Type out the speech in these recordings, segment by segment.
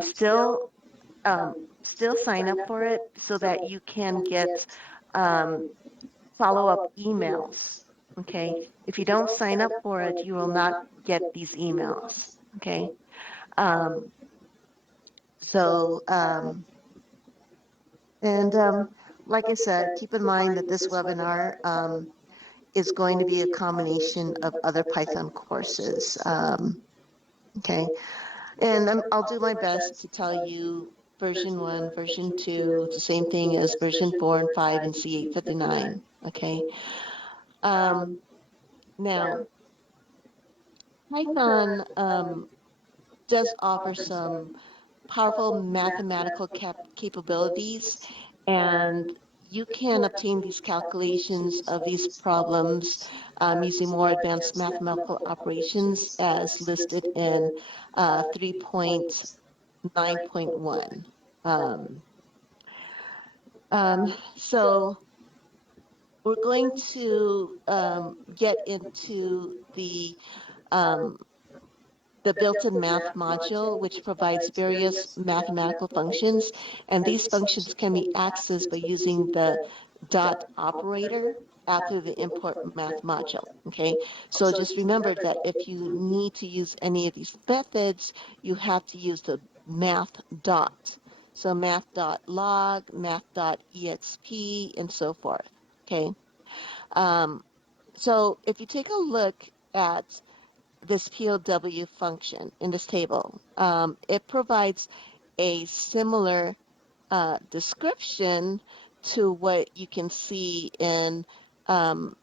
Still, um, still sign up for it so that you can get um, follow-up emails. Okay. If you don't sign up for it, you will not get these emails. Okay. Um, so, and like I said, keep in mind that this webinar is going to be a combination of other Python courses. Okay. And I'll do my best to tell you version 1, version 2, it's the same thing as version 4 and 5 and C859. Okay. Um, Now, Python does offer some powerful mathematical capabilities, and you can obtain these calculations of these problems using more advanced mathematical operations as listed in 3.9.1. Um, so we're going to get into um, the built-in math module, which provides various mathematical functions, and these functions can be accessed by using the dot operator after the import math module. Okay, so just remember that if you need to use any of these methods, you have to use the math dot. So math.log, math.exp, and so forth. Okay, um, so if you take a look at this POW function in this table. It provides a similar description to what you can see um,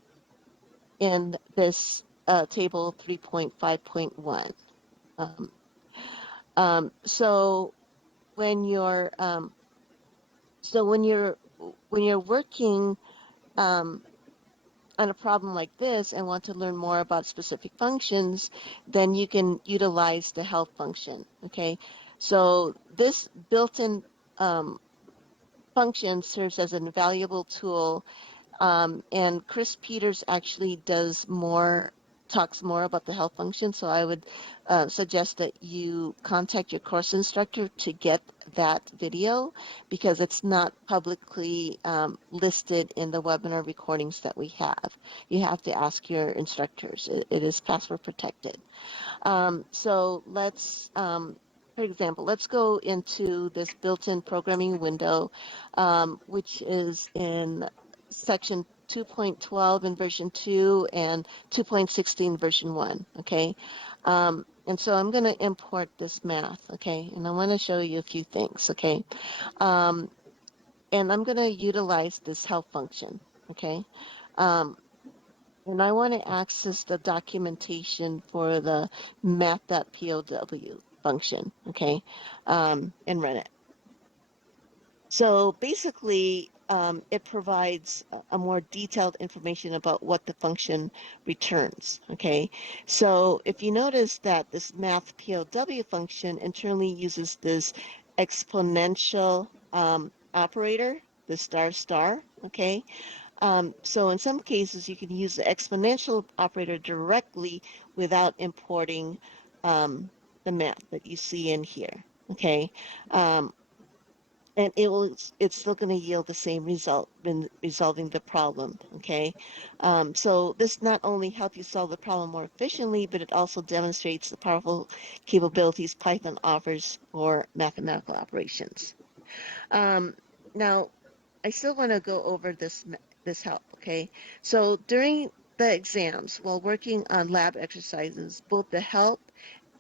in this table 3.5.1. Um, so when you're when you're working on a problem like this and want to learn more about specific functions, then you can utilize the help function. Okay, so this built-in um, function serves as an invaluable tool, and Chris Peters actually talks more about the help function. So I would suggest that you contact your course instructor to get that video, because it's not publicly listed in the webinar recordings that we have. You have to ask your instructors. It is password protected. So for example, let's go into this built-in programming window, which is in section 2.12 in version 2 and 2.16 version 1, okay? And so I'm going to import this math, okay? And I want to show you a few things, okay? Um, and I'm going to utilize this help function, okay? Um, and I want to access the documentation for the math.pow function, okay, and run it. So basically, it provides a more detailed information about what the function returns, okay? So if you notice that this math POW function internally uses this exponential operator, the star star, okay? So in some cases, you can use the exponential operator directly without importing the math that you see in here, okay? Um, and it's still going to yield the same result when resolving the problem, okay? So this not only helps you solve the problem more efficiently, but it also demonstrates the powerful capabilities Python offers for mathematical operations. Now, I still want to go over this help, okay? So during the exams, while working on lab exercises, both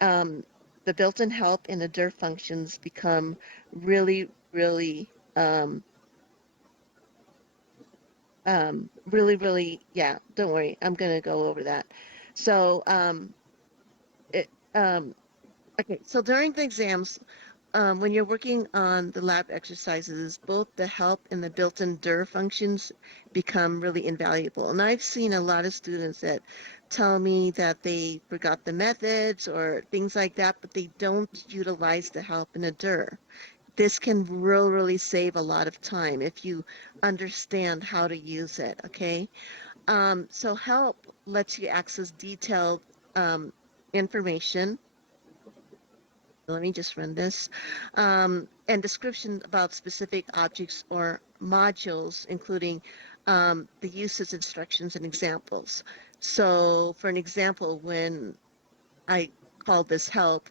um, the built-in help and the dir functions become really, really, yeah, don't worry, I'm going to go over that. So, it, okay, so during the exams, when you're working on the lab exercises, both the help and the built-in dir functions become really invaluable. And I've seen a lot of students that tell me that they forgot the methods or things like that, but they don't utilize the help and the dir. This can really save a lot of time if you understand how to use it, okay? So help lets you access detailed information Let me just run this. And description about specific objects or modules, including the uses, instructions, and examples. So for an example, when I call this help,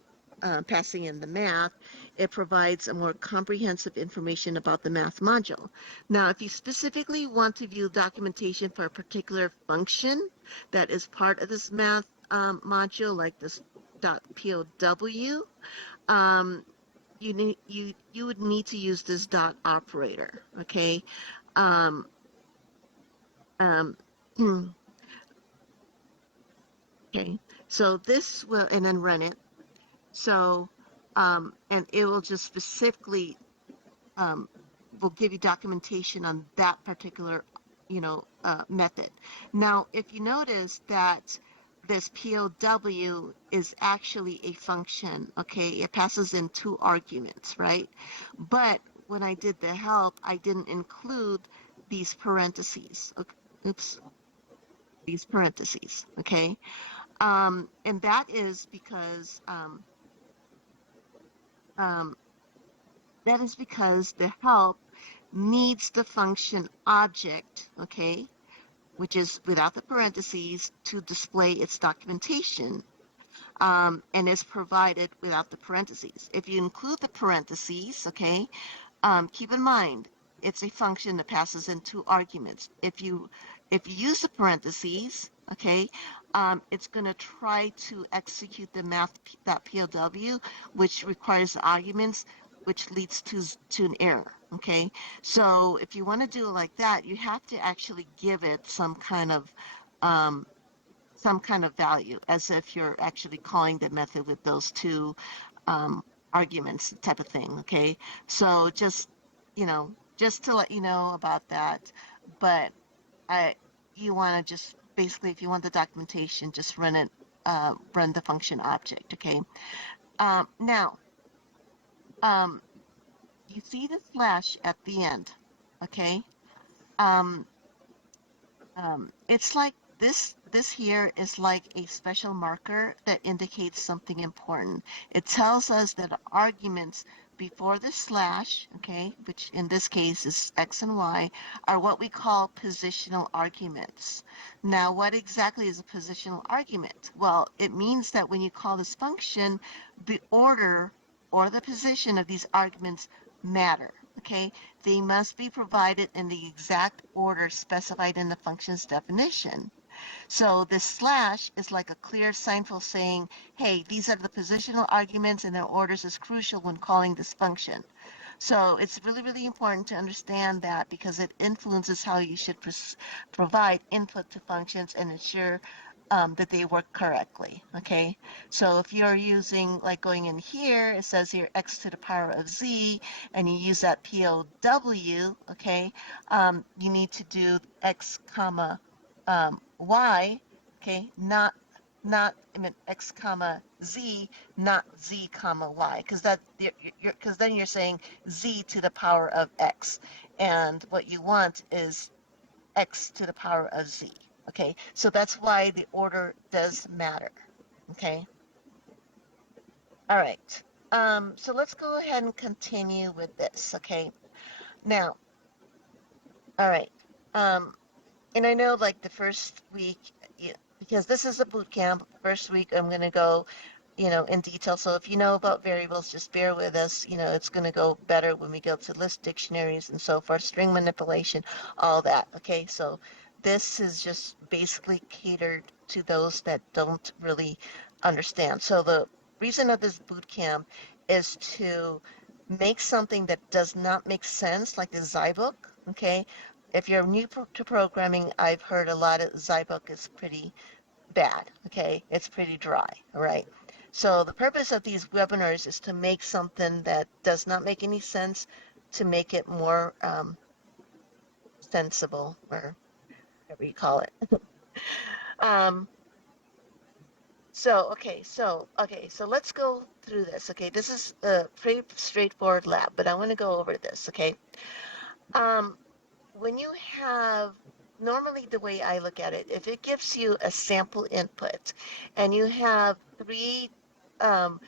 passing in the math, it provides a more comprehensive information about the math module. Now, if you specifically want to view documentation for a particular function that is part of this math module, like this .pow, um, you would need to use this dot operator, okay? Um, um, okay, so this will, and then run it. So, and it will just specifically um, will give you documentation on that particular, method. Now, if you notice that this POW is actually a function, okay, it passes in two arguments, right? But when I did the help, I didn't include these parentheses. Okay, oops, these parentheses, okay? And that is because um, the help needs the function object, okay, which is without the parentheses, to display its documentation, and is provided without the parentheses. If you include the parentheses, okay, keep in mind, it's a function that passes in two arguments. If you use the parentheses, okay, it's going to try to execute the math.pow, which requires the arguments, which leads to an error. Okay, so if you want to do it like that, you have to actually give it um, some kind of value, as if you're actually calling the method with those two um, arguments type of thing. Okay, so just to let you know about that. But I you want to just basically, if you want the documentation, just run the function object. Okay, now um, you see the slash at the end. Okay, um, it's like this here is like a special marker that indicates something important. It tells us that arguments before the slash, okay, which in this case is x and y, are what we call positional arguments. Now, what exactly is a positional argument? Well, it means that when you call this function, the order or the position of these arguments matter, okay? They must be provided in the exact order specified in the function's definition. So this slash is like a clear signpost saying, hey, these are the positional arguments and their orders is crucial when calling this function. So it's really, really important to understand that, because it influences how you should provide input to functions and ensure that they work correctly, okay? So if you're using, like going in here, it says here x to the power of z, and you use that POW, okay? You need to do x comma y, okay? I mean x comma z, not z comma y, because because then you're saying z to the power of x, and what you want is x to the power of z. Okay, so that's why the order does matter. Okay, all right. So let's go ahead and continue with this. Okay, now, all right. And I know, like, the first week, because this is a boot camp, first week I'm going to go, in detail. So if you know about variables, just bear with us. It's going to go better when we go to list dictionaries and so forth, string manipulation, all that. Okay, so this is just basically catered to those that don't really understand. So the reason of this boot camp is to make something that does not make sense, like the Zybook, okay? If you're new to programming, I've heard a lot of Zybook is pretty bad, okay? It's pretty dry, all right? So the purpose of these webinars is to make something that does not make any sense, to make it more sensible, or whatever you call it. um, so let's go through this, okay? This is a pretty straightforward lab, but I want to go over this, okay? When you have, normally the way I look at it, if it gives you a sample input and you have three um,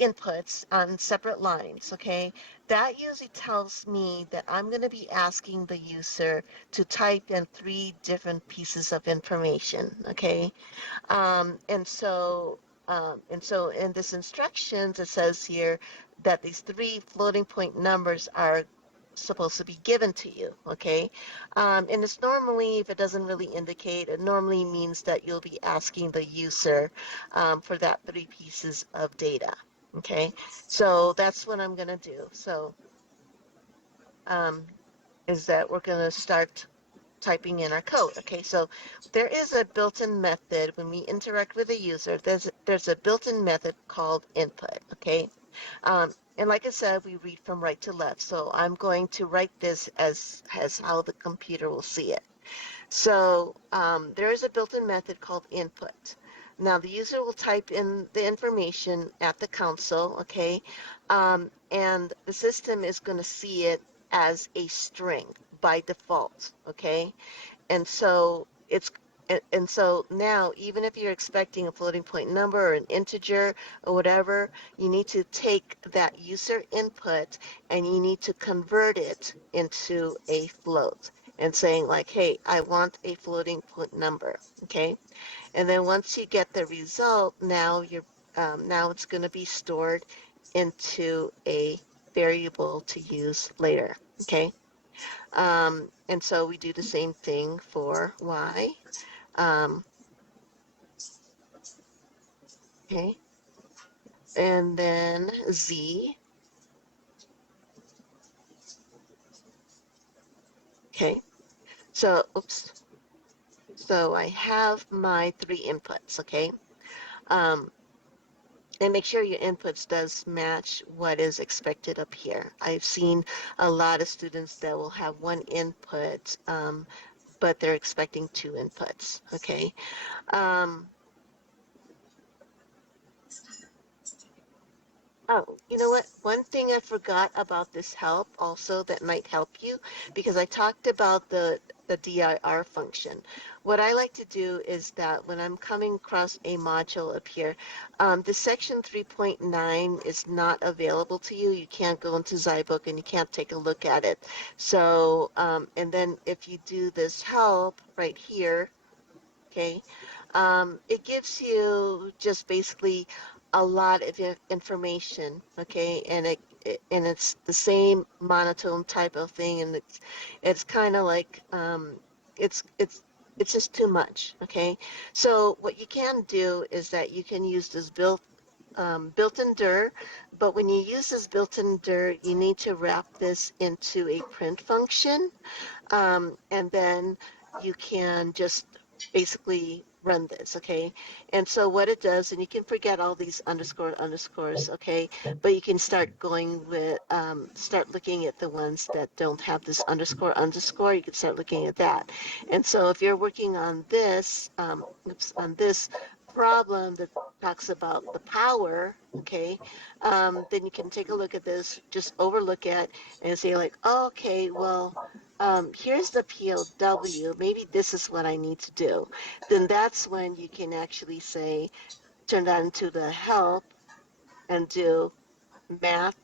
inputs on separate lines, okay, that usually tells me that I'm going to be asking the user to type in 3 different pieces of information, okay? And so in this instructions, it says here that these 3 floating point numbers are supposed to be given to you, okay? And it's normally, if it doesn't really indicate, it normally means that you'll be asking the user for that 3 pieces of data, okay? So that's what I'm gonna do. So um, is that we're gonna start typing in our code. Okay, so there is a built-in method when we interact with a user. There's a built-in method called input. Okay, and like I said, we read from right to left. So I'm going to write this as how the computer will see it. So there is a built-in method called input. Now the user will type in the information at the console, okay, and the system is going to see it as a string by default, okay, and so so now even if you're expecting a floating point number or an integer or whatever, you need to take that user input and you need to convert it into a float and saying like, hey, I want a floating point number, okay? And then once you get the result, now it's going to be stored into a variable to use later, okay? And so we do the same thing for y. Um, okay, and then z. Okay, so oops. So I have my 3 inputs. Okay, um, and make sure your inputs does match what is expected up here. I've seen a lot of students that will have 1 input, but they're expecting 2 inputs. Okay. Um, Oh, you know what? One thing I forgot about this help also that might help you, because I talked about the dir function. What I like to do is that when I'm coming across a module up here, the section 3.9 is not available to you. You can't go into Zybook and you can't take a look at it. So, and then if you do this help right here, okay, it gives you just basically a lot of information, okay, and and it's the same monotone type of thing, and it's kind of like it's it's it's just too much, okay. So what you can do is that you can use this built-in dir, but when you use this built-in dir, you need to wrap this into a print function, and then you can just basically run this, okay? And so what it does, and you can forget all these underscores, okay? But you can start going with, start looking at the ones that don't have this underscore, you can start looking at that. And so if you're working on this, on this problem that talks about the power, okay, then you can take a look at this, just overlook it and say like, oh, okay, well, here's the POW, maybe this is what I need to do. Then that's when you can actually say, turn that into the help and do math.pow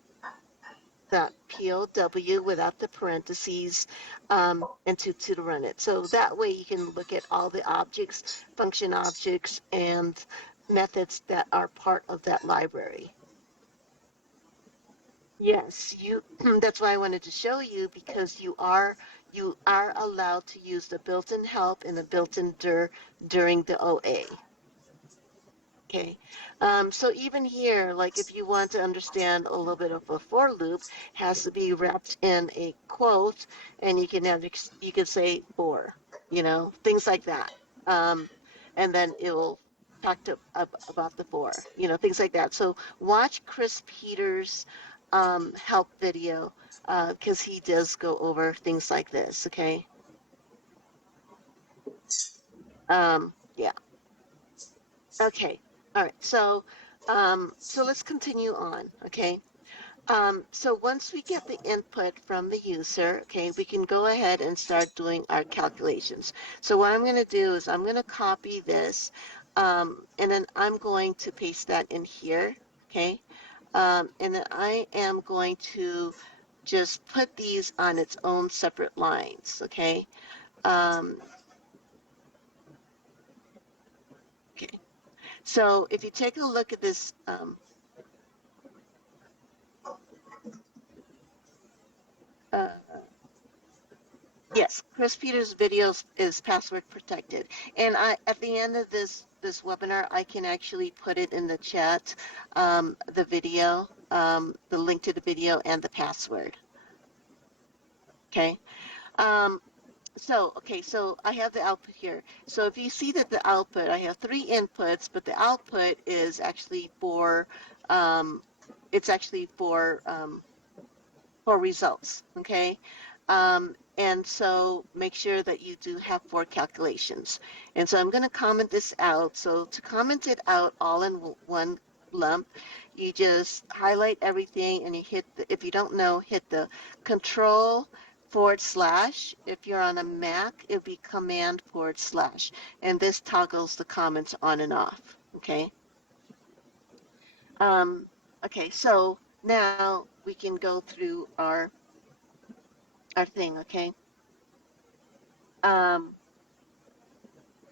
without the parentheses, and to run it. So that way you can look at all the objects, function objects, and methods that are part of that library. Yes, that's why I wanted to show you, because you are allowed to use the built-in help and the built-in dir during the OA. Okay, so even here, like if you want to understand a little bit of a for loop, has to be wrapped in a quote, and you can you could say for, things like that, and then it will talk about the for, things like that. So watch Chris Peters' help video, because he does go over things like this. Okay, yeah. Okay. All right. So let's continue on. Okay. So once we get the input from the user, okay, we can go ahead and start doing our calculations. So what I'm going to do is I'm going to copy this, and then I'm going to paste that in here. okay? And then I am going to just put these on its own separate lines, okay? Um, okay. So if you take a look at this, uh, yes, Chris Peters' videos is password protected. And at the end of this webinar, I can actually put it in the chat, the video, the link to the video and the password. Okay. Um, so I have the output here. So if you see that the output, I have three inputs, but the output is actually um, it's actually for results, okay? And so make sure that you do have four calculations. And so I'm going to comment this out. So to comment it out all in one lump, you just highlight everything and you hit, if you don't know, hit the control/. If you're on a Mac, it'll be command/. And this toggles the comments on and off, okay? Um, okay, so now we can go through our thing, okay? Um,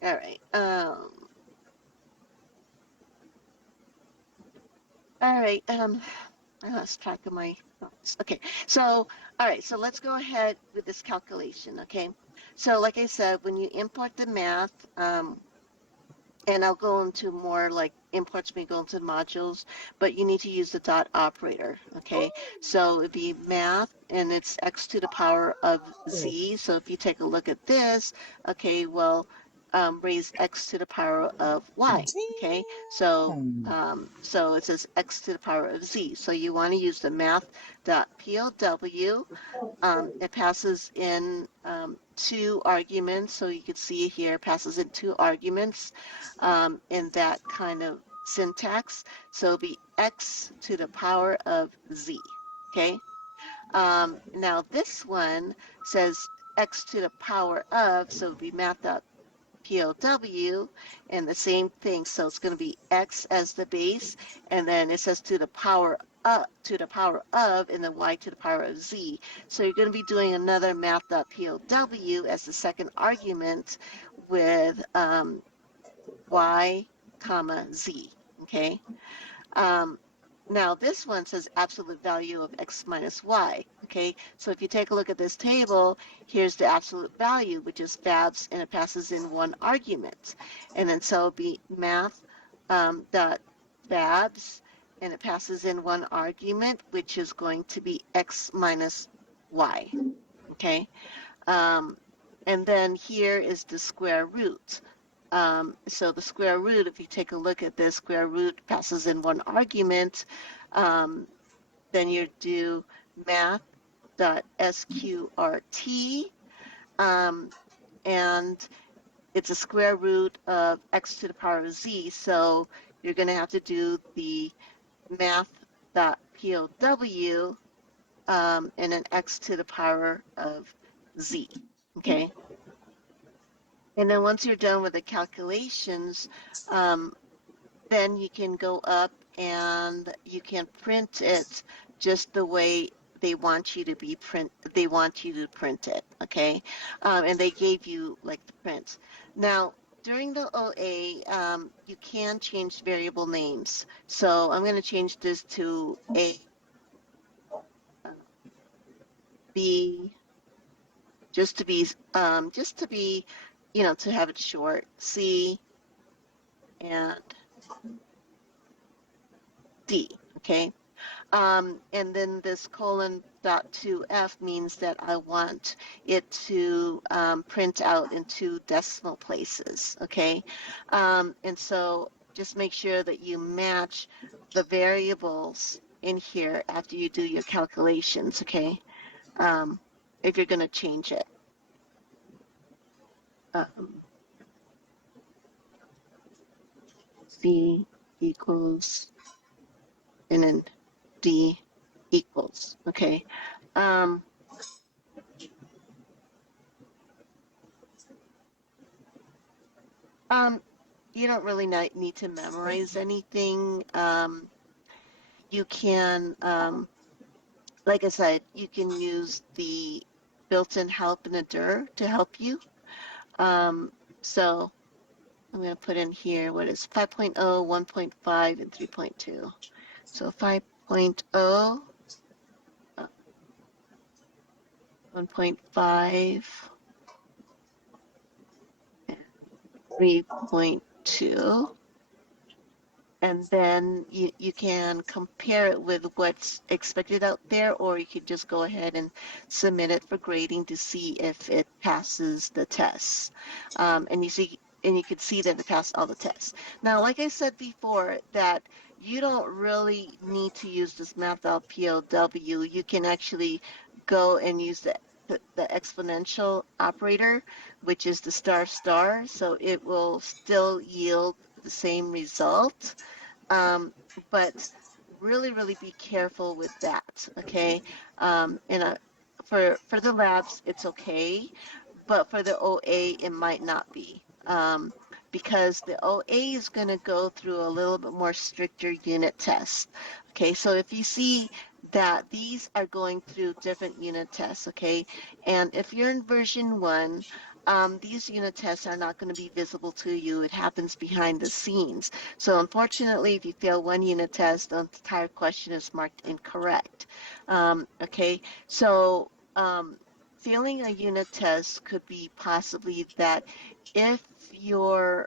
all right. All right. I lost track of my thoughts. Okay. So, all right. So let's go ahead with this calculation, okay? So like I said, when you import the math, and I'll go into more like imports may go into modules, but you need to use the dot operator, okay? So it'd be math and it's x to the power of z. So if you take a look at this, okay, well, raise x to the power of y, okay? So it says x to the power of z. So you want to use the math.pow. It passes in two arguments. So you can see here, passes in two arguments in that kind of syntax. So it'll be x to the power of z, okay? Now this one says x to the power of, so it'll be math.pow, and the same thing. So it's going to be x as the base, and then it says to the power of, and then y to the power of z. So you're going to be doing another math.pow as the second argument with y comma z, okay? Um, Now this one says absolute value of x minus y, okay? So if you take a look at this table, here's the absolute value, which is fabs, and it passes in one argument. And then so it'll be math dot fabs, and it passes in one argument, which is going to be x minus y, okay? And then here is the square root. So the square root, if you take a look at this, square root passes in one argument, then you do math.sqrt, and it's a square root of x to the power of z, so you're going to have to do the math.pow and an x to the power of z, okay? And then once you're done with the calculations, then you can go up and you can print it just the way they want you to print it, okay? And they gave you like the print. Now, during the OA, you can change variable names. So I'm going to change this to A, B, just to be, to have it short, C, and D, okay? And then this :2f means that I want it to print out in two decimal places, okay? And so just make sure that you match the variables in here after you do your calculations, okay? If you're going to change it. C equals, and then D equals, okay? You don't really need to memorize anything. you can, like I said, you can use the built-in help in the DIR to help you. So I'm going to put in here what is 5.0, 1.5, and 3.2. So 5.0, 1.5, and 3.2. And then you can compare it with what's expected out there, or you could just go ahead and submit it for grading to see if it passes the tests. And you could see that it passed all the tests. Now, like I said before, that you don't really need to use this math.pow. You can actually go and use the exponential operator, which is the star star, so it will still yield the same result. Um, but really be careful with that, okay? And for the labs, it's okay, but for the OA, it might not be. Because the OA is going to go through a little bit more stricter unit tests. Okay, so if you see that these are going through different unit tests, okay, and if you're in version 1, these unit tests are not going to be visible to you. It happens behind the scenes. So unfortunately, if you fail one unit test, the entire question is marked incorrect. Okay, so failing a unit test could be possibly that if you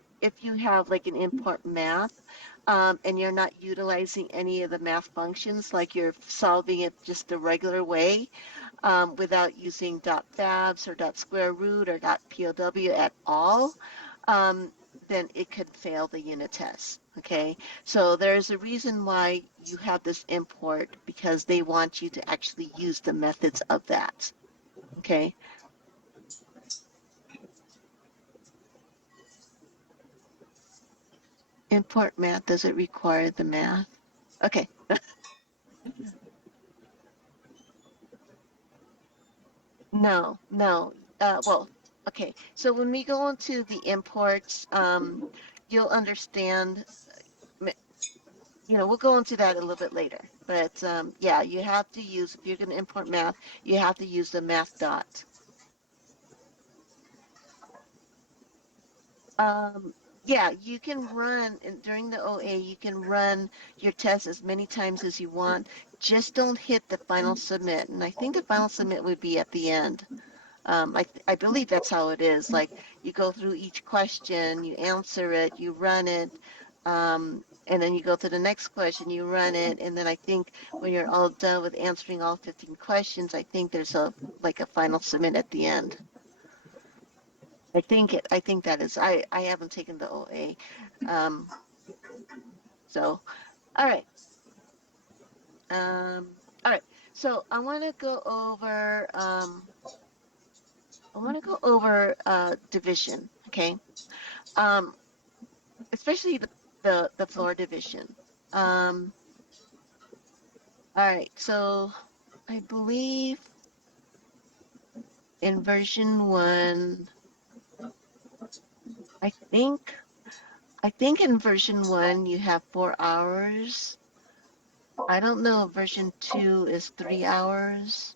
have like an import math, and you're not utilizing any of the math functions, like you're solving it just the regular way, without using .fabs or .square root or .pow at all, um, then it could fail the unit test. Okay, so there's a reason why you have this import, because they want you to actually use the methods of that. Okay. Import math, does it require the math? Okay. No, no. Well, okay. So when we go into the imports, you'll understand, we'll go into that a little bit later. But yeah, you have to use, if you're going to import math, you have to use the math dot. Yeah, you can run, and during the OA, you can run your test as many times as you want. Just don't hit the final submit. And I think the final submit would be at the end. I believe that's how it is. Like you go through each question, you answer it, you run it, and then you go to the next question, you run it, and then I think when you're all done with answering all 15 questions, I think there's like a final submit at the end. I think that is. I haven't taken the OA, so all right. All right. So I want to go over. I want to go over division. Okay. Um, Especially the floor division. All right, so I believe in version 1, I think in version 1 you have 4 hours. I don't know if version 2 is 3 hours.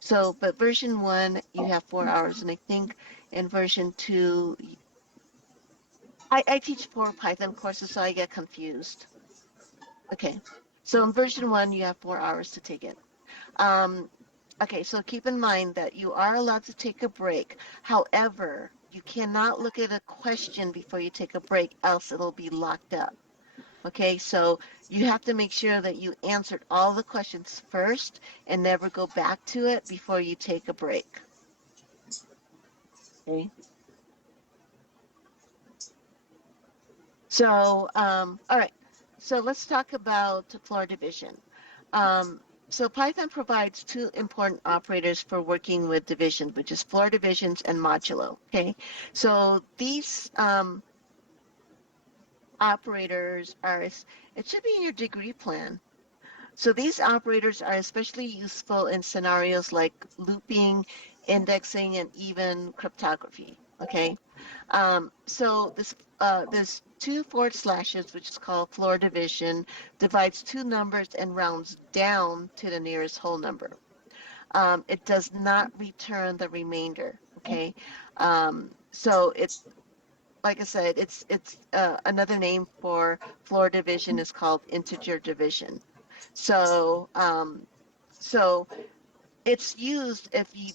So, but version 1 you have 4 hours, and I think in version 2, I teach 4 Python courses, so I get confused. Okay, so in version 1 you have 4 hours to take it. Okay, so keep in mind that you are allowed to take a break. However, you cannot look at a question before you take a break, else it'll be locked up. Okay, so you have to make sure that you answered all the questions first and never go back to it before you take a break. Okay. So, all right. So let's talk about floor division. So Python provides 2 important operators for working with division, which is floor divisions and modulo. Okay, so these operators are, it should be in your degree plan. So these operators are especially useful in scenarios like looping, indexing, and even cryptography. Okay, so this two forward slashes, which is called floor division, divides two numbers and rounds down to the nearest whole number. It does not return the remainder, okay? So it, like I said, it's another name for floor division is called integer division. So so it's used if you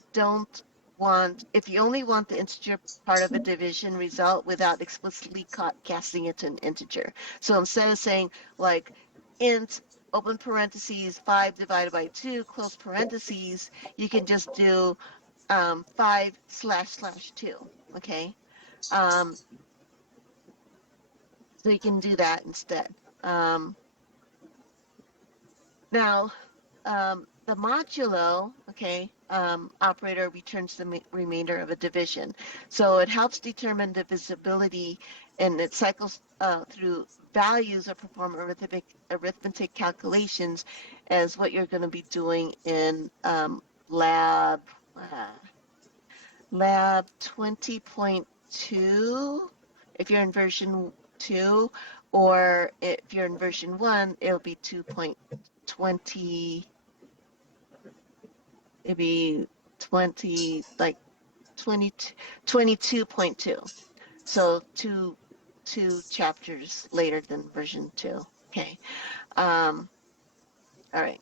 only want the integer part of a division result without explicitly casting it to an integer. So instead of saying like int open parentheses 5 divided by 2 close parentheses, you can just do 5//2. Okay, um, so you can do that instead. Now the modulo, okay, operator returns the remainder of a division. So it helps determine divisibility, and it cycles through values or perform arithmetic calculations as what you're going to be doing in lab uh, lab 20.2 if you're in version 2, or if you're in version 1, it'll be 2.20, it'd be 20, like 20, 22.2. So two chapters later than version 2. Okay. All right.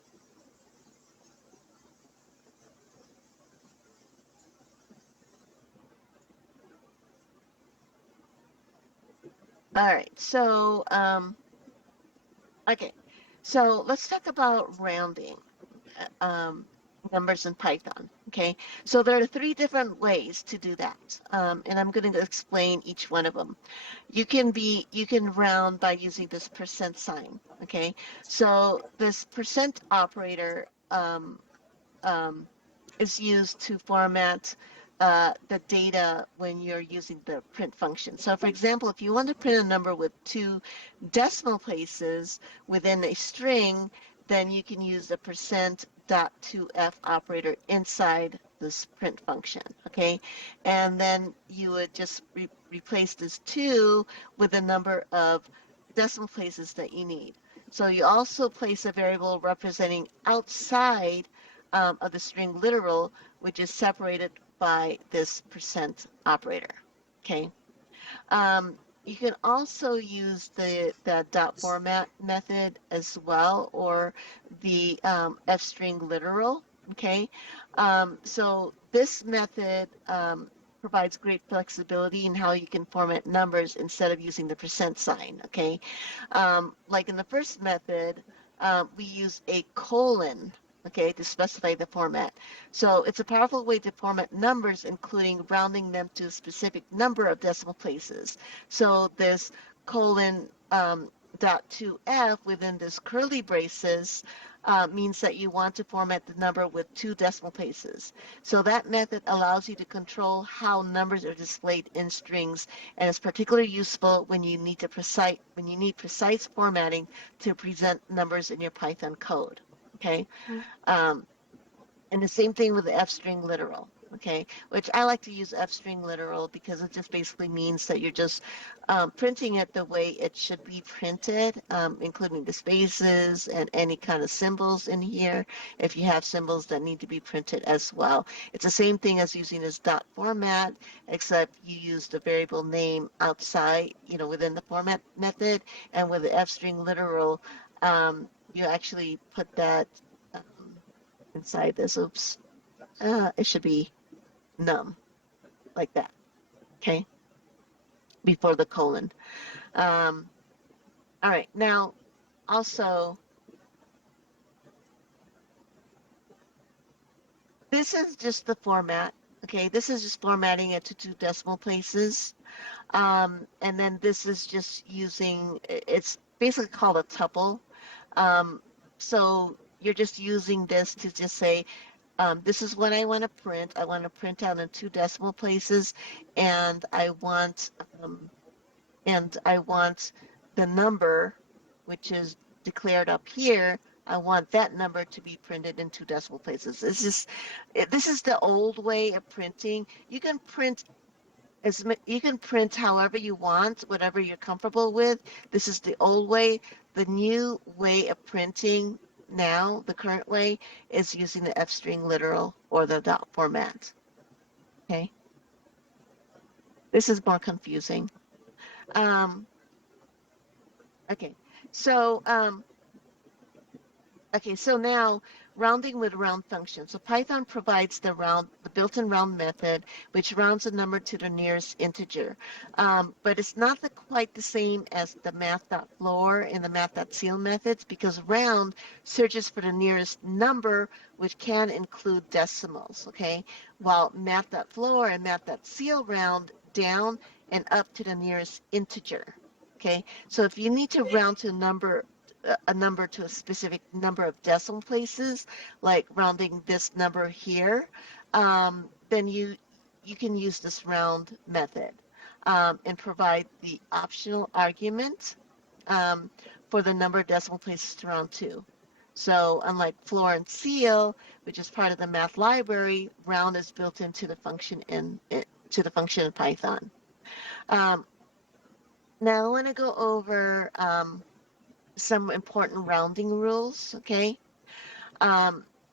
All right. So, okay. So let's talk about rounding. Um, numbers in Python. Okay, so there are three different ways to do that, and I'm going to explain each one of them. You can round by using this percent sign. Okay, so this percent operator um, is used to format the data when you're using the print function. So for example, if you want to print a number with two decimal places within a string, then you can use the %.2f operator inside this print function, okay? And then you would just replace this 2 with the number of decimal places that you need. So you also place a variable representing outside of the string literal, which is separated by this percent operator, okay? You can also use the dot format method as well, or the f-string literal, okay? So this method provides great flexibility in how you can format numbers instead of using the percent sign, okay? Like in the first method, we use a colon, okay, to specify the format. So it's a powerful way to format numbers, including rounding them to a specific number of decimal places. So this colon dot 2f within this curly braces means that you want to format the number with two decimal places. So that method allows you to control how numbers are displayed in strings, and is particularly useful when you need precise formatting to present numbers in your Python code. Okay. Um, and the same thing with the f-string literal, okay, which I like to use f-string literal because it just basically means that you're just printing it the way it should be printed, including the spaces and any kind of symbols in here, if you have symbols that need to be printed as well. It's the same thing as using this dot format, except you use the variable name outside, within the format method, and with the f-string literal, you actually put that inside this. Oops. It should be num, like that. Okay. Before the colon. All right. Now, also, this is just the format. Okay. This is just formatting it to two decimal places. And then this is just using, it's basically called a tuple. So you're just using this to just say, this is what I want to print. I want to print out in two decimal places, and I want the number, which is declared up here. I want that number to be printed in two decimal places. This is the old way of printing. You can print You can print however you want, whatever you're comfortable with. This is the old way. The new way of printing now, the current way, is using the F-string literal or the dot format. Okay, this is more confusing. Um, okay, so Okay, so now rounding with round function. So Python provides the built-in round method, which rounds a number to the nearest integer. But it's not quite the same as the math.floor and the math.ceil methods because round searches for the nearest number, which can include decimals, okay? While math.floor and math.ceil round down and up to the nearest integer, okay? So if you need to round to a number to a specific number of decimal places, like rounding this number here, then you can use this round method and provide the optional argument for the number of decimal places to round to. So unlike floor and ceil, which is part of the math library, round is built into the function in Python. Now I want to go over some important rounding rules, okay?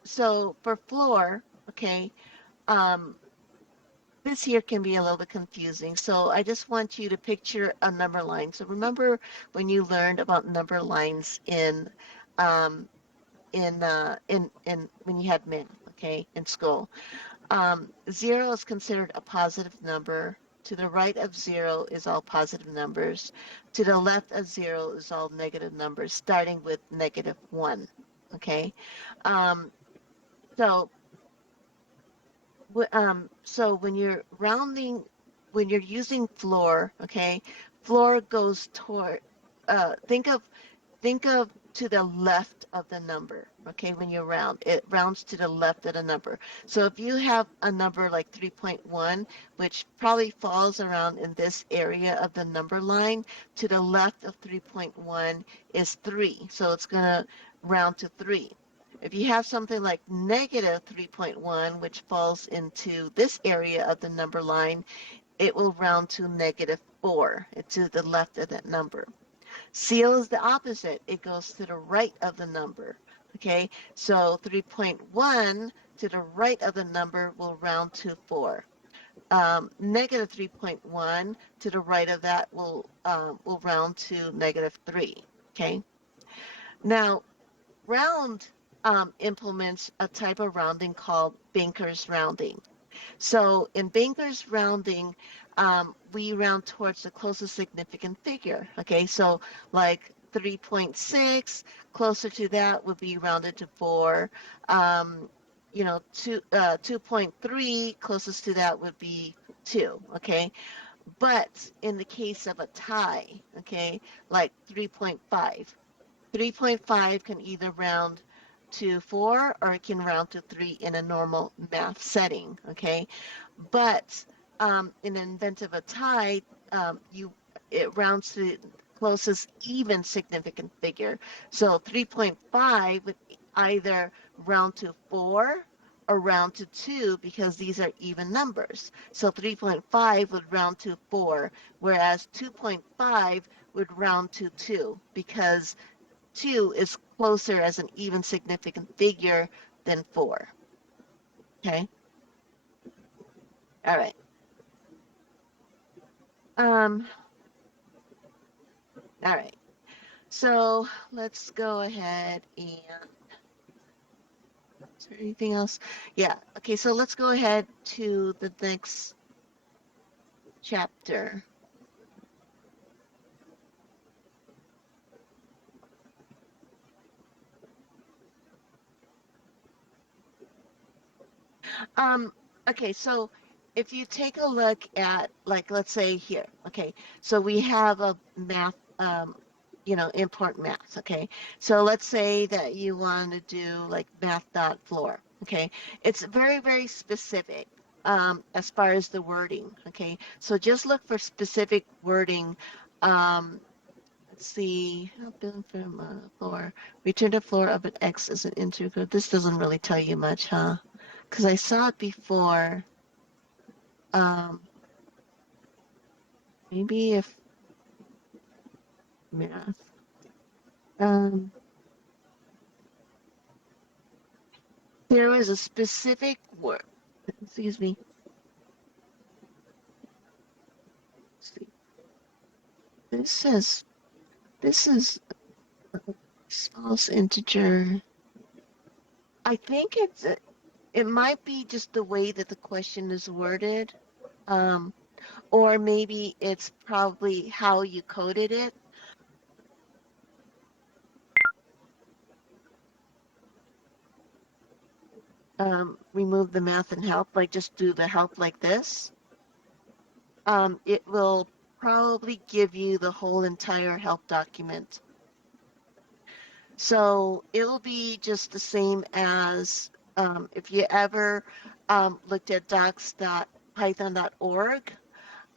So for floor, okay, um, this here can be a little bit confusing. So I just want you to picture a number line. So remember when you learned about number lines um, in when you had math, okay, in school. 0 is considered a positive number. To the right of 0 is all positive numbers. To the left of 0 is all negative numbers, starting with -1. Okay. Um, so, so when you're rounding, when you're using floor, okay, floor goes toward. Think of to the left of the number, okay? When you round, it rounds to the left of the number. So if you have a number like 3.1, which probably falls around in this area of the number line, to the left of 3.1 is 3. So it's going to round to 3. If you have something like -3.1, which falls into this area of the number line, it will round to -4. It's to the left of that number. Ceil is the opposite. It goes to the right of the number. Okay, so 3.1 to the right of the number will round to 4. -3.1 to the right of that will round to -3. Okay, now round implements a type of rounding called Banker's rounding. So in Banker's rounding, we round towards the closest significant figure. Okay, so like 3.6, closer to that would be rounded to 4. Um, 2.3, closest to that would be 2. Okay, but in the case of a tie, okay, like 3.5, 3.5 can either round to 4 or it can round to 3 in a normal math setting, okay? But in the event of a tie, it rounds to the closest even significant figure. So 3.5 would either round to 4 or round to 2 because these are even numbers. So 3.5 would round to 4, whereas 2.5 would round to 2 because 2 is closer as an even significant figure than 4. Okay. All right. All right. So let's go ahead and is there anything else? Yeah. Okay. So let's go ahead to the next chapter. Okay, so if you take a look at, like, let's say here, okay, so we have a math, import math, okay? So let's say that you want to do like math.floor, okay? It's very, very specific as far as the wording, okay? So just look for specific wording. Let's see, building from floor, return to floor of an X as an integer. This doesn't really tell you much, huh? Because I saw it before. Um, maybe if math. Um, there was a specific word. Excuse me. Let's see. This says this is smallest integer. I think it might be just the way that the question is worded. Um, or maybe it's probably how you coded it. Remove the math and help, like just do the help like this. It will probably give you the whole entire help document. So it'll be just the same as if you ever looked at docs.python.org,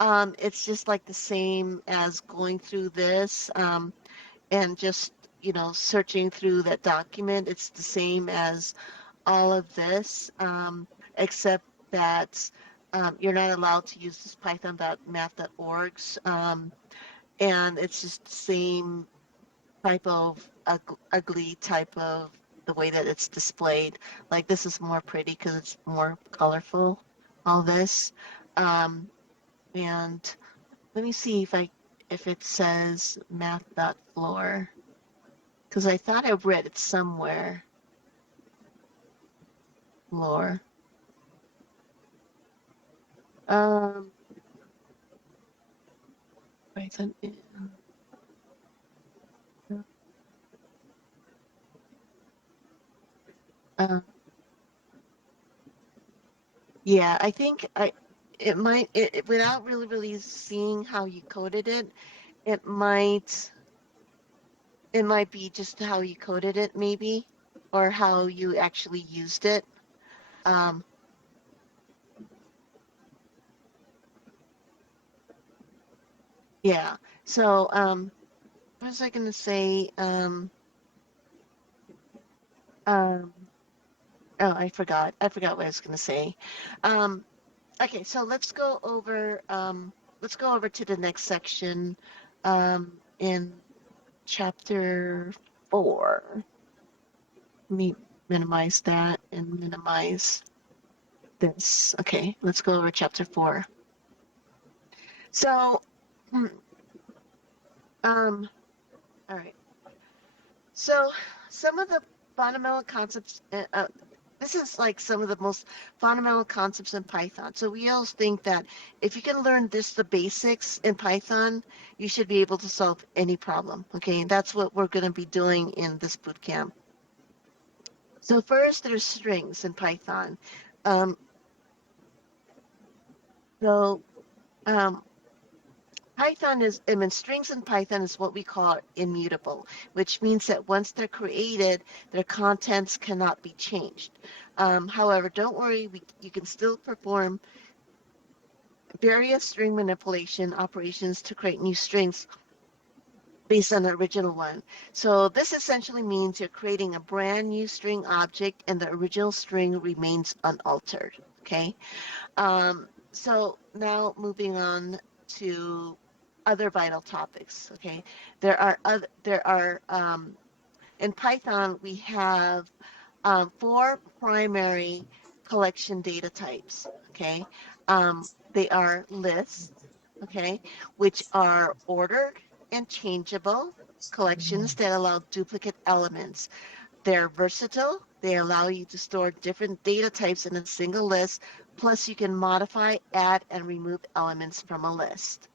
it's just like the same as going through this and just, searching through that document. It's the same as all of this, except that you're not allowed to use this python.math.orgs. And it's just the same type of ugly type of the way that it's displayed. Like this is more pretty because it's more colorful, all this. Um, and let me see if it says math.floor, because I thought I read it somewhere. Floor. Um, Python. Uh, yeah, I think it might without really seeing how you coded it, it might it might be just how you coded it maybe, or how you actually used it. Um, yeah. So what was I gonna say? Um, oh, I forgot. I forgot what I was gonna say. Um, okay, so let's go over to the next section in chapter 4. Let me minimize that and minimize this. Okay, let's go over chapter 4. So, um, all right. So some of the fundamental concepts, this is like some of the most fundamental concepts in Python. So we always think that if you can learn the basics in Python, you should be able to solve any problem. Okay, and that's what we're going to be doing in this boot camp. So first, there's strings in Python. Um, so um, strings in Python is what we call immutable, which means that once they're created, their contents cannot be changed. However, don't worry, you can still perform various string manipulation operations to create new strings based on the original one. So this essentially means you're creating a brand new string object and the original string remains unaltered, okay? So now moving on to other vital topics. Okay, there are in Python we have 4 primary collection data types. Okay, they are lists. Okay, which are ordered and changeable collections that allow duplicate elements. They're versatile. They allow you to store different data types in a single list. Plus, you can modify, add, and remove elements from a list.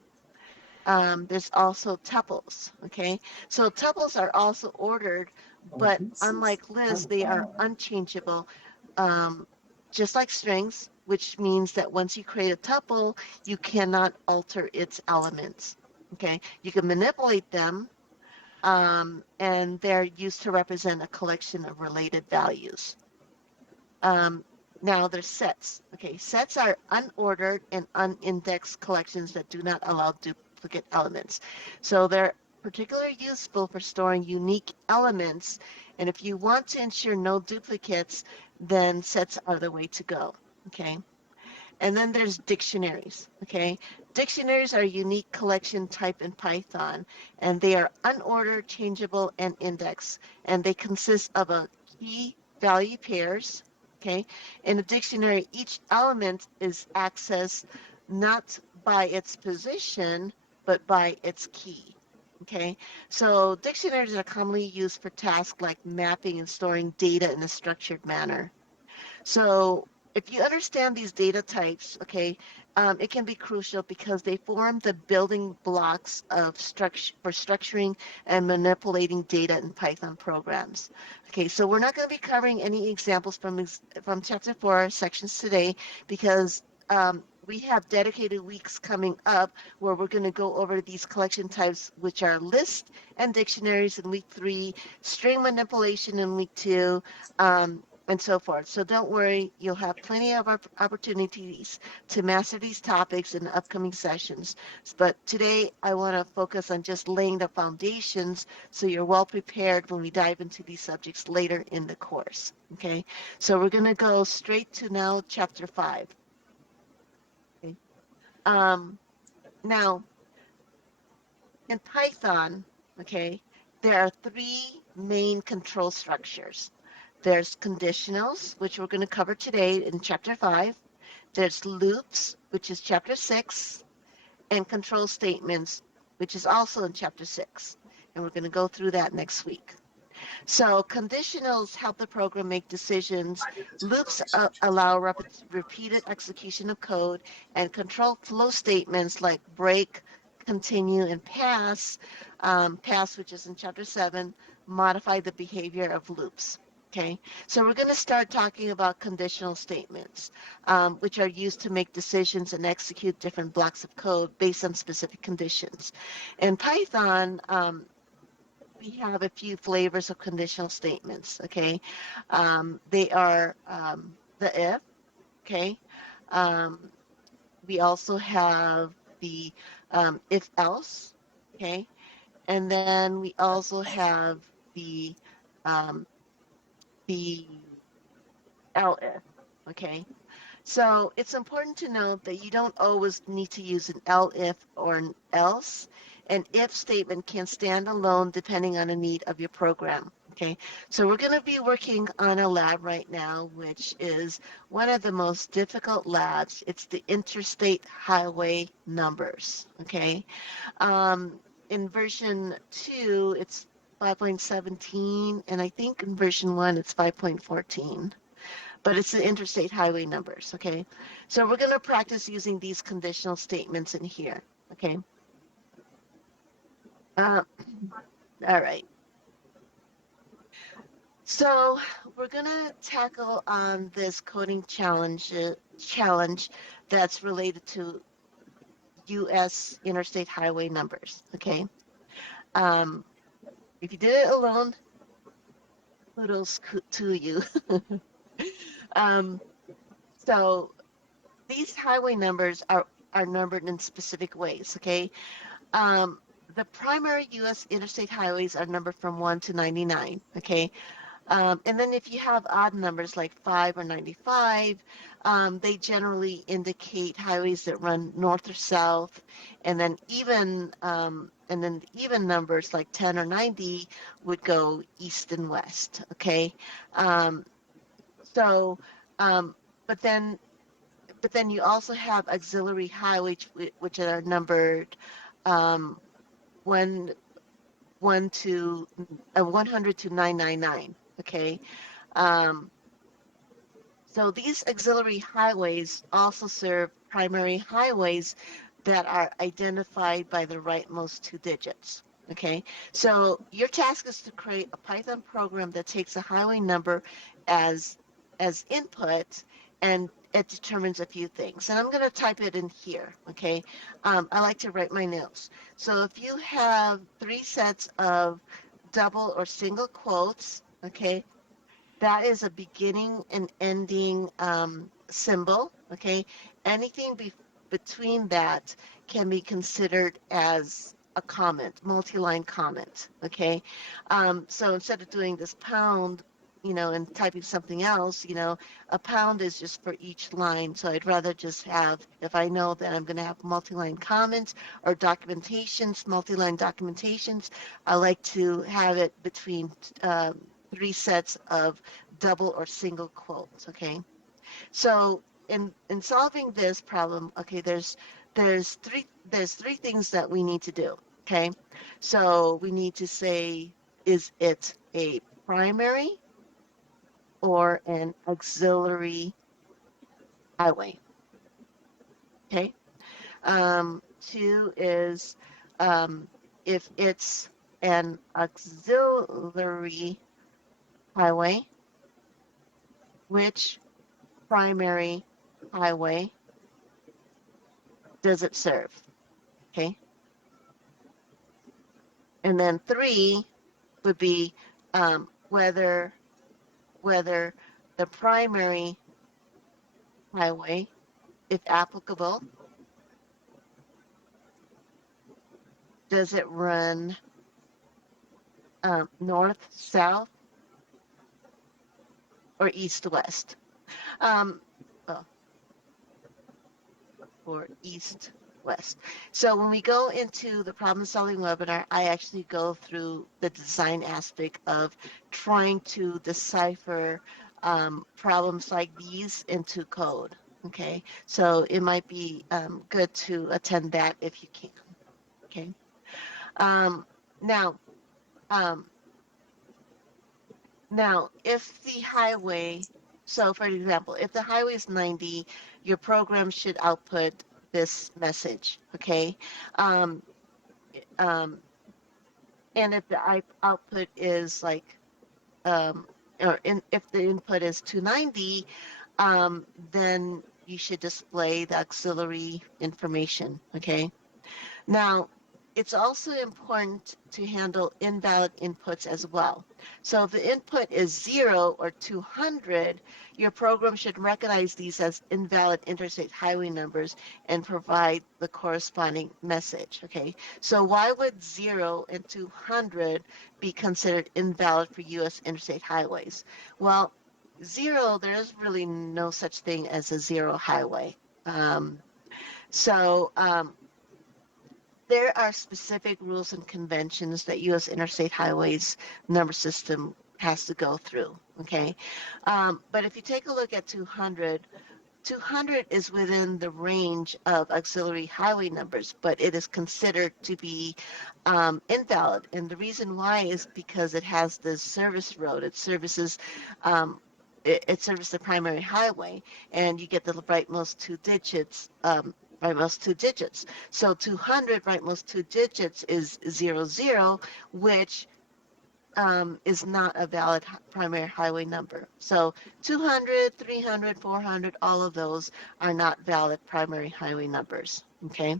There's also tuples, okay? So tuples are also ordered, but unlike lists, they are unchangeable, um, just like strings, which means that once you create a tuple, you cannot alter its elements, okay? You can manipulate them, and they're used to represent a collection of related values. Um, Now there's sets. Okay, sets are unordered and unindexed collections that do not allow duplicate elements. So they're particularly useful for storing unique elements. And if you want to ensure no duplicates, then sets are the way to go. Okay. And then there's dictionaries, okay? Dictionaries are a unique collection type in Python, and they are unordered, changeable, and indexed, and they consist of a key value pairs, okay? In a dictionary, each element is accessed not by its position, but by its key, okay? So dictionaries are commonly used for tasks like mapping and storing data in a structured manner. So if you understand these data types, okay, it can be crucial because they form the building blocks of structure for structuring and manipulating data in Python programs. Okay, so we're not going to be covering any examples from chapter 4 sections today because we have dedicated weeks coming up where we're going to go over these collection types, which are lists and dictionaries in week 3, string manipulation in week 2, and so forth. So don't worry, you'll have plenty of opportunities to master these topics in the upcoming sessions. But today I want to focus on just laying the foundations so you're well prepared when we dive into these subjects later in the course. Okay, so we're going to go straight to now chapter 5. Okay. Um, Now, in Python, okay, there are 3 main control structures. There's conditionals, which we're going to cover today in chapter 5. There's loops, which is chapter 6, and control statements, which is also in chapter 6. And we're going to go through that next week. So conditionals help the program make decisions. Loops allow repeated execution of code, and control flow statements like break, continue, and pass, pass, which is in chapter 7, modify the behavior of loops. Okay, so we're going to start talking about conditional statements, which are used to make decisions and execute different blocks of code based on specific conditions. In Python, we have a few flavors of conditional statements, okay? They are the if, okay? Um, we also have the if else, okay? And then we also have the um, the elif, okay? So it's important to note that you don't always need to use an elif or an else. An if statement can stand alone depending on the need of your program. Okay, so we're going to be working on a lab right now, which is one of the most difficult labs. It's the interstate highway numbers. Okay, in version 2, it's 5.17, and I think in version 1, it's 5.14, but it's the interstate highway numbers, okay? So we're going to practice using these conditional statements in here, okay? Uh, all right. So we're going to tackle on this coding challenge that's related to U.S. interstate highway numbers, okay? Um, if you did it alone, kudos to you. um, so these highway numbers are numbered in specific ways, okay? Um, the primary U.S. interstate highways are numbered from 1 to 99, okay? And then if you have odd numbers like 5 or 95, they generally indicate highways that run north or south, and then even numbers like 10 or 90 would go east and west, okay? Um, so, um, but then you also have auxiliary highways which are numbered um, one one to 100 to 999. Okay, um, so these auxiliary highways also serve primary highways that are identified by the rightmost 2 digits. Okay, so your task is to create a Python program that takes a highway number as input, and it determines a few things. And I'm going to type it in here. Okay, I like to write my notes. So if you have 3 sets of double or single quotes, okay, that is a beginning and ending symbol, okay? Anything between that can be considered as a comment, multi-line comment, okay? So instead of doing this pound, and typing something else, a pound is just for each line. So I'd rather just have, if I know that I'm going to have multi-line comments or documentations, multi-line documentations, I like to have it between 3 sets of double or single quotes. Okay. So in solving this problem, okay, there's three things that we need to do. Okay. So we need to say, is it a primary or an auxiliary highway? Okay. Two is if it's an auxiliary highway, which primary highway does it serve? Okay. And then three would be whether the primary highway, if applicable, does it run north, south, or east, west? Um, oh, or east, west. So when we go into the problem solving webinar, I actually go through the design aspect of trying to decipher problems like these into code. Okay, so it might be good to attend that if you can. Okay. Um, now, um, now, if the highway, so for example, if the highway is 90, your program should output this message, okay? Um, um, and if the output is like, if the input is 290, then you should display the auxiliary information, okay? Now, it's also important to handle invalid inputs as well. So if the input is 0 or 200, your program should recognize these as invalid interstate highway numbers and provide the corresponding message, okay? So why would 0 and 200 be considered invalid for U.S. interstate highways? Well, 0, there's really no such thing as a 0 highway. So there are specific rules and conventions that U.S. interstate highways number system has to go through, okay? But if you take a look at 200, 200 is within the range of auxiliary highway numbers, but it is considered to be invalid. And the reason why is because it has the service road. It services it services the primary highway, and you get the rightmost two digits. Rightmost two digits. So 200 rightmost two digits is 00, which is not a valid primary highway number. So 200, 300, 400, all of those are not valid primary highway numbers. Okay.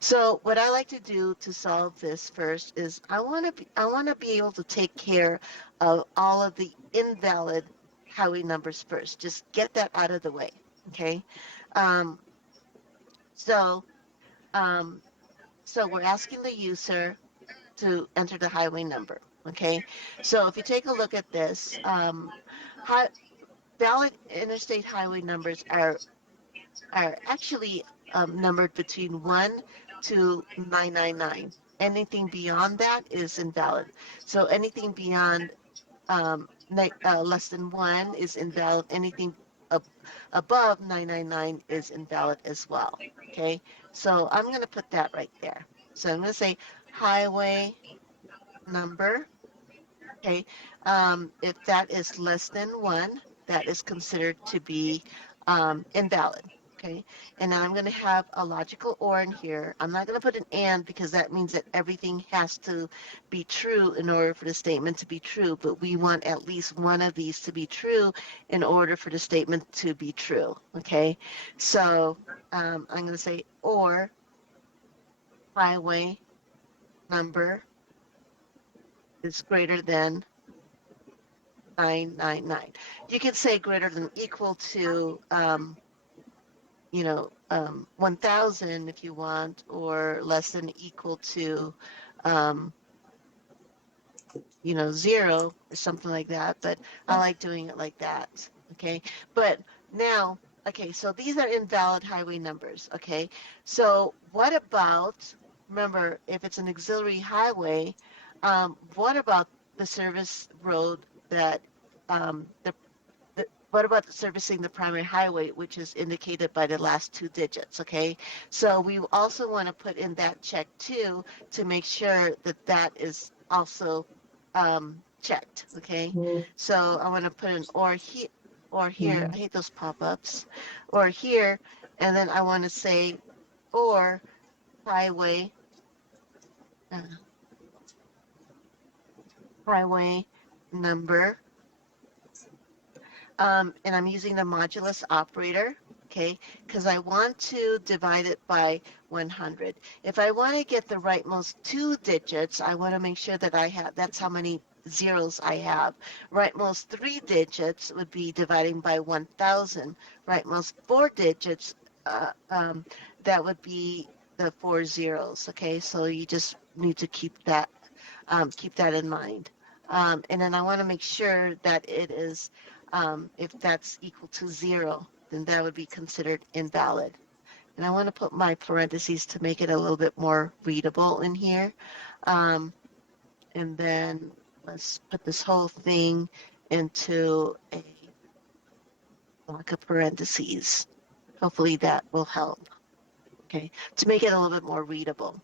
So what I like to do to solve this first is I want to be able to take care of all of the invalid highway numbers first. Just get that out of the way. Okay. Um, so um, so we're asking the user to enter the highway number. Okay, so if you take a look at this, valid interstate highway numbers are actually numbered between 1 to 999. Anything beyond that is invalid. So anything beyond less than 1 is invalid. Anything above 999 is invalid as well. Okay, so I'm going to put that right there. So I'm going to say highway number. Okay, if that is less than 1, that is considered to be invalid. Okay, and now I'm going to have a logical or in here. I'm not going to put an and because that means that everything has to be true in order for the statement to be true, but we want at least one of these to be true in order for the statement to be true. Okay, so I'm going to say or highway number is greater than 999. You can say greater than equal to, 1,000 if you want, or less than equal to, um, 0 or something like that, but I like doing it like that. Okay. But now, okay, so these are invalid highway numbers. Okay. So what about, remember, if it's an auxiliary highway, what about the service road that what about servicing the primary highway, which is indicated by the last two digits, okay? So we also want to put in that check too to make sure that that is also checked, okay? So I want to put an or here, I hate those pop-ups, or here, and then I want to say or highway, uh, highway number. And I'm using the modulus operator, okay, because I want to divide it by 100. If I want to get the rightmost two digits, I want to make sure that I have, that's how many zeros I have. Rightmost three digits would be dividing by 1,000. Rightmost four digits, that would be the four zeros, okay? So you just need to keep that in mind. And then I want to make sure that it is, if that's equal to 0, then that would be considered invalid. And I want to put my parentheses to make it a little bit more readable in here. And then let's put this whole thing into a block of parentheses. Hopefully that will help, okay, to make it a little bit more readable.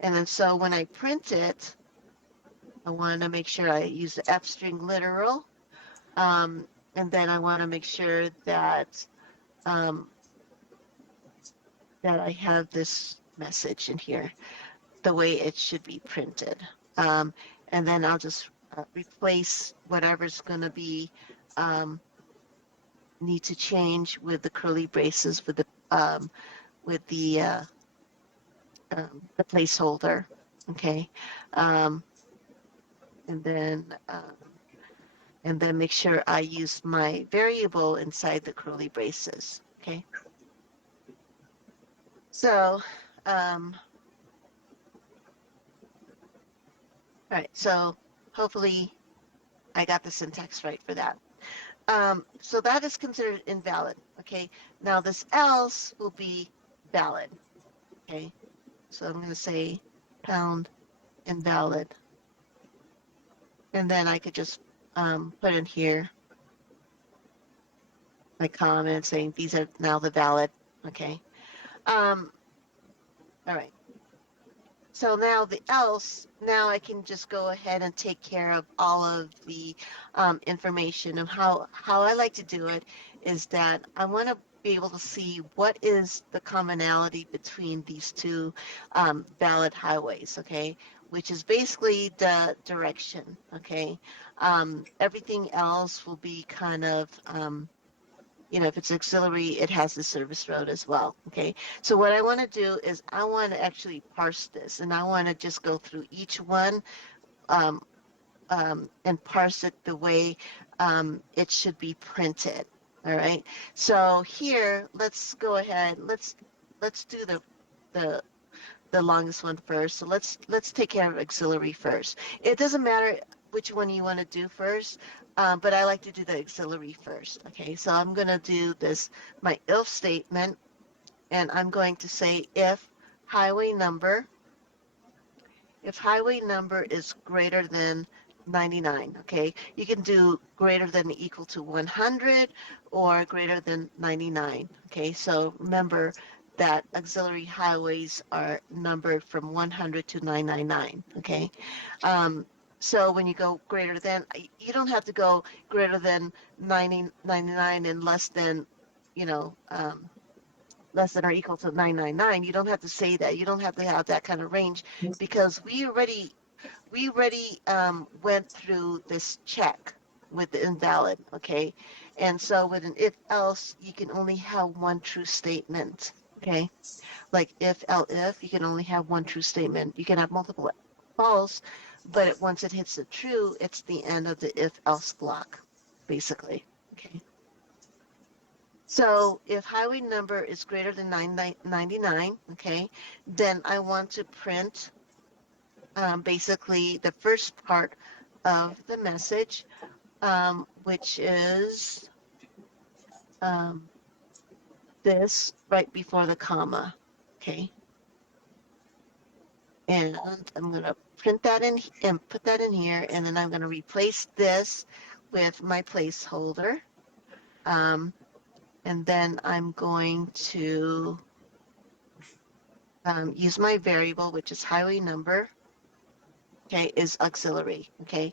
And then so when I print it, I want to make sure I use the F string literal. And then I want to make sure that that I have this message in here the way it should be printed. And then I'll just replace whatever's going to be need to change with the curly braces with the placeholder. Okay. Um, and then make sure I use my variable inside the curly braces, okay? So, all right, so hopefully I got the syntax right for that. So that is considered invalid, okay? Now this else will be valid, okay? So I'm gonna say pound invalid. And then I could just put in here my comment saying these are now the valid, okay? All right. So now the else, now I can just go ahead and take care of all of the information. And how I like to do it is that I want to be able to see what is the commonality between these two valid highways, okay? Which is basically the direction, okay? Everything else will be kind of if it's auxiliary, it has the service road as well, okay? So what I want to do is I want to actually parse this, and I want to just go through each one and parse it the way it should be printed, all right? So here, let's go ahead, let's do the longest one first. So let's take care of auxiliary first. It doesn't matter which one you want to do first, but I like to do the auxiliary first. Okay, so I'm going to do my if statement, and I'm going to say if highway number is greater than 99, okay? You can do greater than or equal to 100 or greater than 99, okay? So remember that auxiliary highways are numbered from 100 to 999, okay? So when you go greater than, you don't have to go greater than 99 and less than, less than or equal to 999. You don't have to say that. You don't have to have that kind of range because we already went through this check with the invalid, okay? And so with an if else, you can only have one true statement, okay? Like if you can only have one true statement. You can have multiple false, but once it hits the true, it's the end of the if else block, basically, okay? So if highway number is greater than 999, okay, then I want to print basically the first part of the message, which is this right before the comma, okay? And I'm going to print that in and put that in here, and then I'm going to replace this with my placeholder. And then I'm going to use my variable, which is highway number, okay, is auxiliary, okay?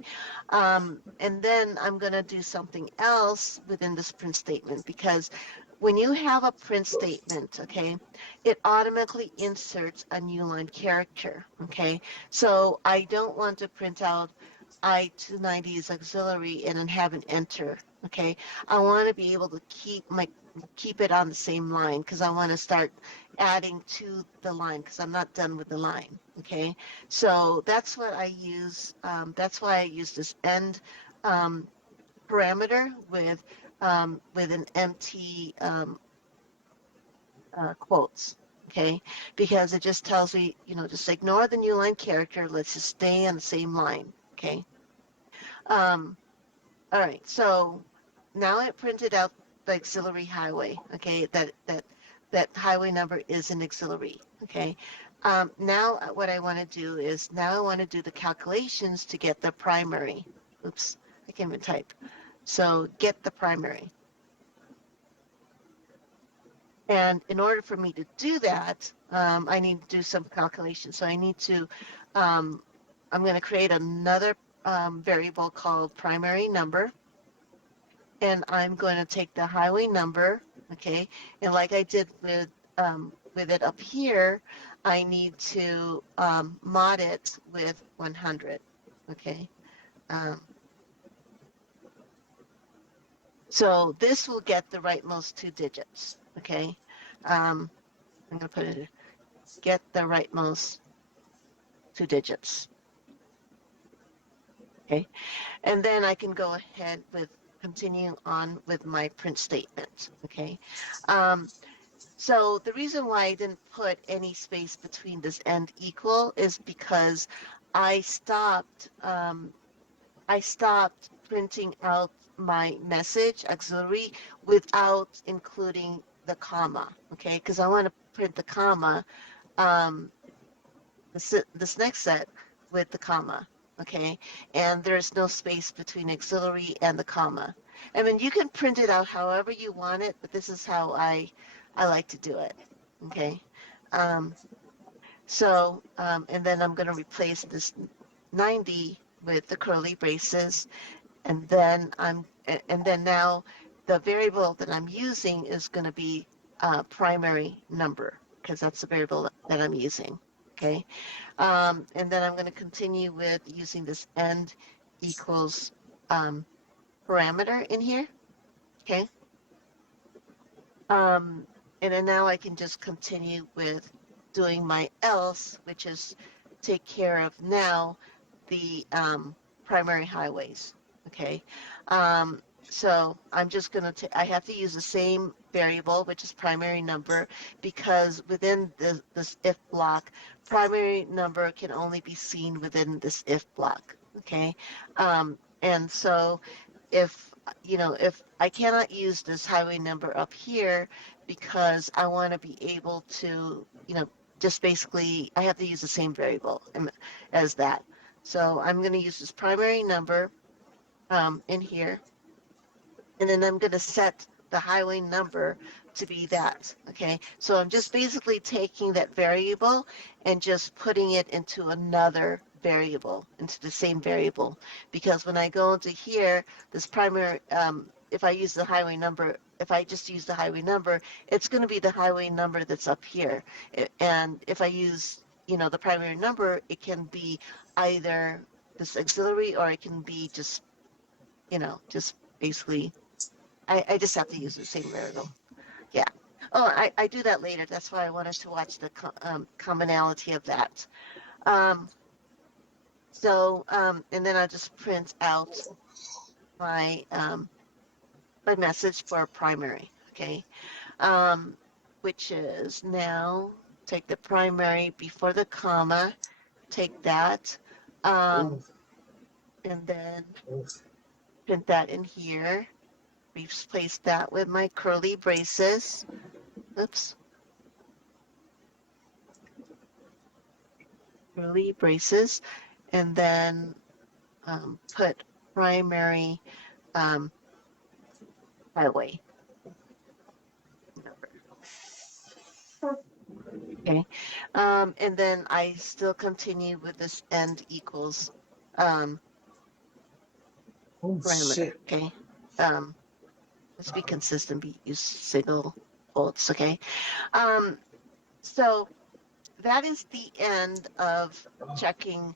And then I'm going to do something else within this print statement, because when you have a print statement, okay, it automatically inserts a new line character, okay? So I don't want to print out I-290 is auxiliary and then have an enter, okay? I want to be able to keep it on the same line, because I want to start adding to the line, because I'm not done with the line, okay? So that's what I use. That's why I use this end parameter with an empty quotes, okay? Because it just tells me, just ignore the new line character. Let's just stay on the same line, okay? All right, so now it printed out the auxiliary highway, okay? That highway number is an auxiliary, okay? Now what I want to do is now I want to do the calculations to get the primary. Oops, I can't even type. So get the primary. And in order for me to do that, I need to do some calculations. So I need to, I'm going to create another variable called primary number. And I'm going to take the highway number, okay? And like I did with it up here, I need to mod it with 100, okay? So this will get the rightmost two digits, okay? I'm going to put it, get the rightmost two digits, okay? And then I can go ahead with continuing on with my print statement, okay? So the reason why I didn't put any space between this and equal is because I stopped printing out my message auxiliary without including the comma, okay? Because I want to print the comma, this next set with the comma, okay? And there's no space between auxiliary and the comma. I mean, you can print it out however you want it, but this is how I like to do it, okay? And then I'm going to replace this 90 with the curly braces, and then now the variable that I'm using is going to be primary number, because that's the variable that I'm using, okay? And then I'm going to continue with using this end equals parameter in here, okay? And then now I can just continue with doing my else, which is take care of now the primary highways, okay? So I'm just going to, I have to use the same variable, which is primary number, because within this if block, primary number can only be seen within this if block, okay? And so if I cannot use this highway number up here, because I want to be able to, just basically, I have to use the same variable as that. So I'm going to use this primary number in here, and then I'm going to set the highway number to be that, okay? So I'm just basically taking that variable and just putting it into another variable, into the same variable, because when I go into here, this primary, if I use the highway number, if I just use the highway number, it's going to be the highway number that's up here. And if I use, the primary number, it can be either this auxiliary, or it can be just, just basically, I just have to use the same variable. Yeah. Oh, I do that later. That's why I wanted to watch the commonality of that. And then I'll just print out my my message for primary, okay? Which is now take the primary before the comma, take that, and then print that in here. Replace that with my curly braces. Oops. Curly braces, and then put primary highway number. Okay. And then I still continue with this end equals parameter. Shit. Okay. Let's be consistent, use single quotes. Okay. So that is the end of checking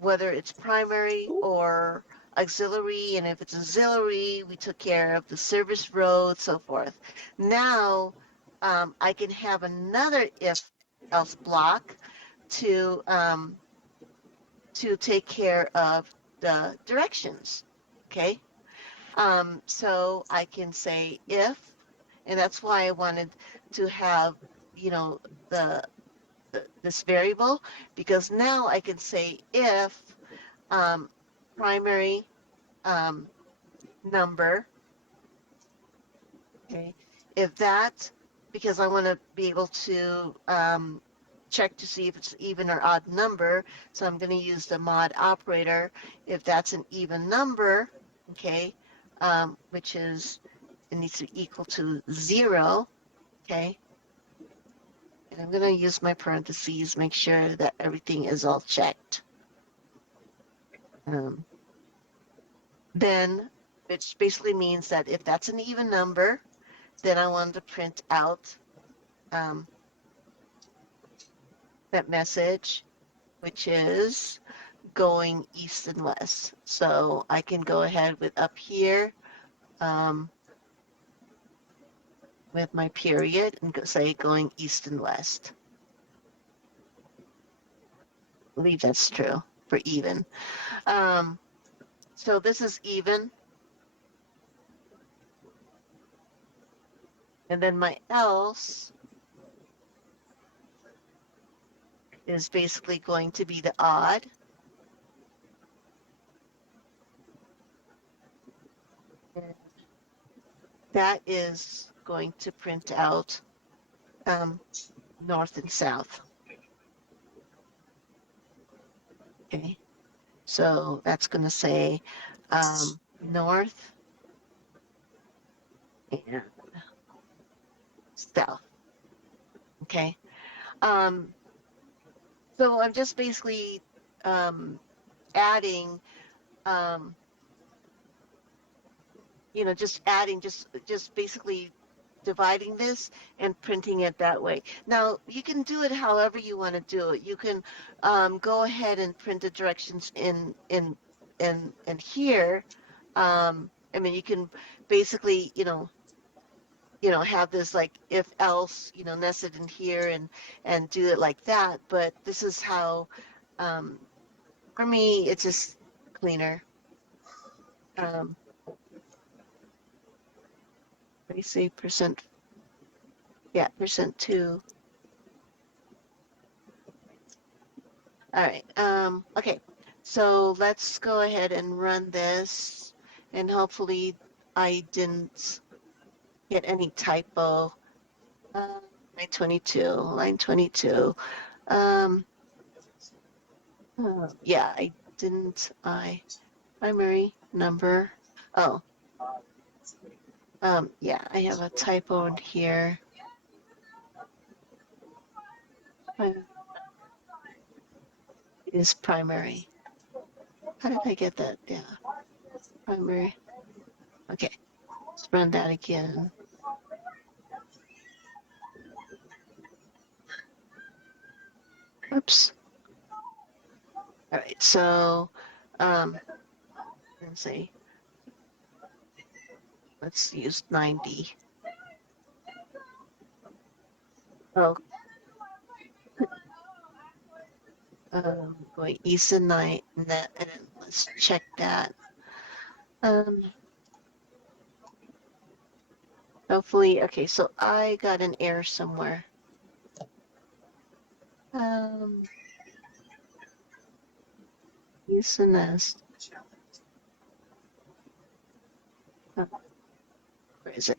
whether it's primary or auxiliary. And if it's auxiliary, we took care of the service road, so forth. Now I can have another if else block to take care of the directions. Okay. So I can say if, and that's why I wanted to have, the this variable, because now I can say if primary number, okay, if that, because I want to be able to check to see if it's even or odd number, so I'm going to use the mod operator. If that's an even number, okay, which is, it needs to be equal to 0, okay, and I'm going to use my parentheses, make sure that everything is all checked. Then, which basically means that if that's an even number, then I want to print out that message, which is going east and west. So I can go ahead with up here with my period and say going east and west. I believe that's true for even. So this is even. And then my else is basically going to be the odd. And that is going to print out north and south. Okay, so that's going to say north and south. Okay, so I'm just basically adding, just adding, just basically dividing this and printing it that way. Now you can do it however you want to do it. You can go ahead and print the directions in here. I mean, you can basically, have this like if else, nested in here and do it like that. But this is how, for me, it's just cleaner. Let me say percent. Yeah, %2. All right. Okay. So let's go ahead and run this, and hopefully I didn't get any typo. Line 22. Yeah, I didn't. Primary number. Oh. Yeah, I have a typo in here. Is primary. How did I get that? Yeah, primary. Okay, let's run that again. Oops. All right, so let's see. Let's use 90. Oh, going east and night, and then let's check that. Hopefully, okay, so I got an error somewhere. East and west. Where is it?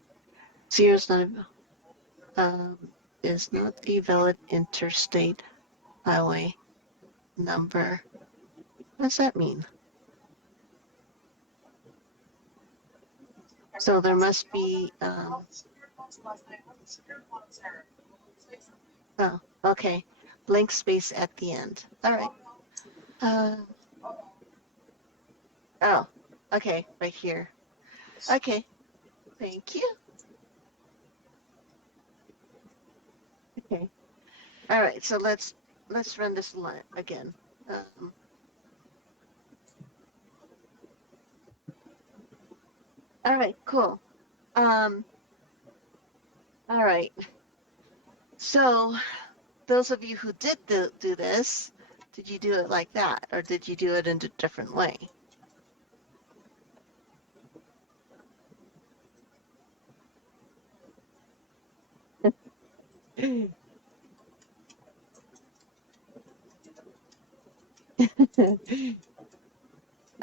Zero is not a valid interstate highway number. What does that mean? So there must be, oh, okay, blank space at the end. All right. Oh, okay, right here. Okay, thank you. Okay. All right, so let's run this line again. All right, cool. All right. So those of you who did do this, did you do it like that, or did you do it in a different way?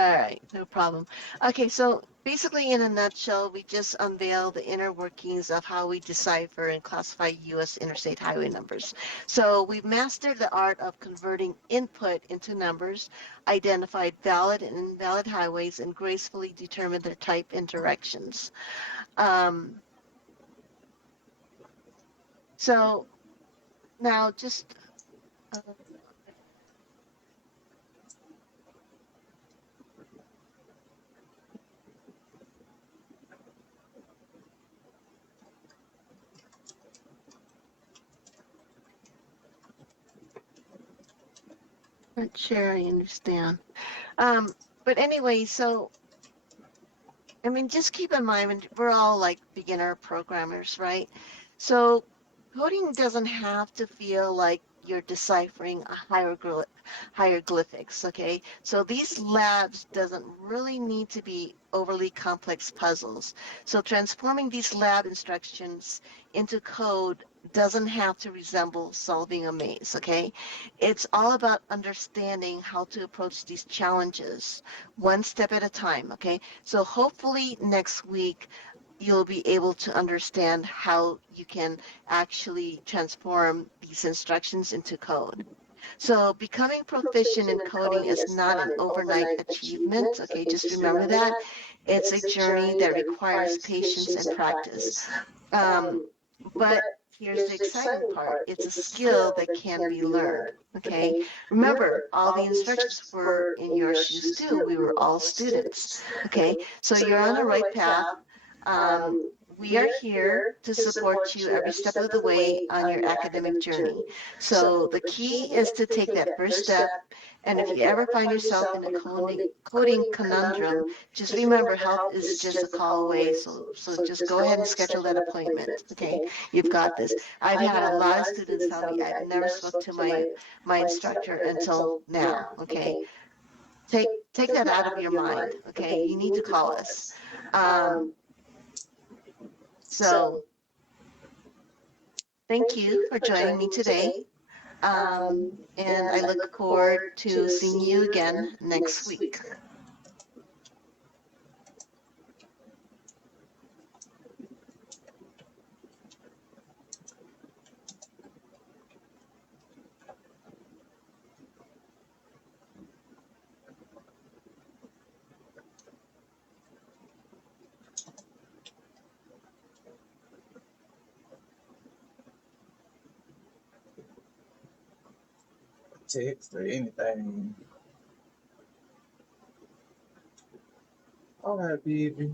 All right, no problem. Okay, so basically in a nutshell, we just unveiled the inner workings of how we decipher and classify U.S. interstate highway numbers. So we've mastered the art of converting input into numbers, identified valid and invalid highways, and gracefully determined their type and directions. So now just not sure I understand. But anyway, so I mean, just keep in mind, we're all like beginner programmers, right? So coding doesn't have to feel like you're deciphering a hieroglyphics, okay? So these labs doesn't really need to be overly complex puzzles. So transforming these lab instructions into code doesn't have to resemble solving a maze, okay? It's all about understanding how to approach these challenges one step at a time, okay? So hopefully next week you'll be able to understand how you can actually transform these instructions into code. So becoming proficient in coding is not an overnight achievement, okay? Just remember that. It's a journey that requires patience and practice. Um, but here's the exciting part. It's a skill that can be learned, okay? Remember, all the instructions were in your shoes too. We were all students, okay? So you're on the right path. Um, we are here to support you every step of the way on your academic journey. So the key is to take that first step. And if you ever find yourself in a coding conundrum, just remember help is just a call away. So just go ahead and schedule that appointment. Okay, you've got this. I've had a lot of students tell me I've never spoke to my instructor until now. Okay, take that out of your mind. Okay, you need to call us. So thank you for joining me today. And I look forward to seeing you again next week. Text or anything. All right, baby.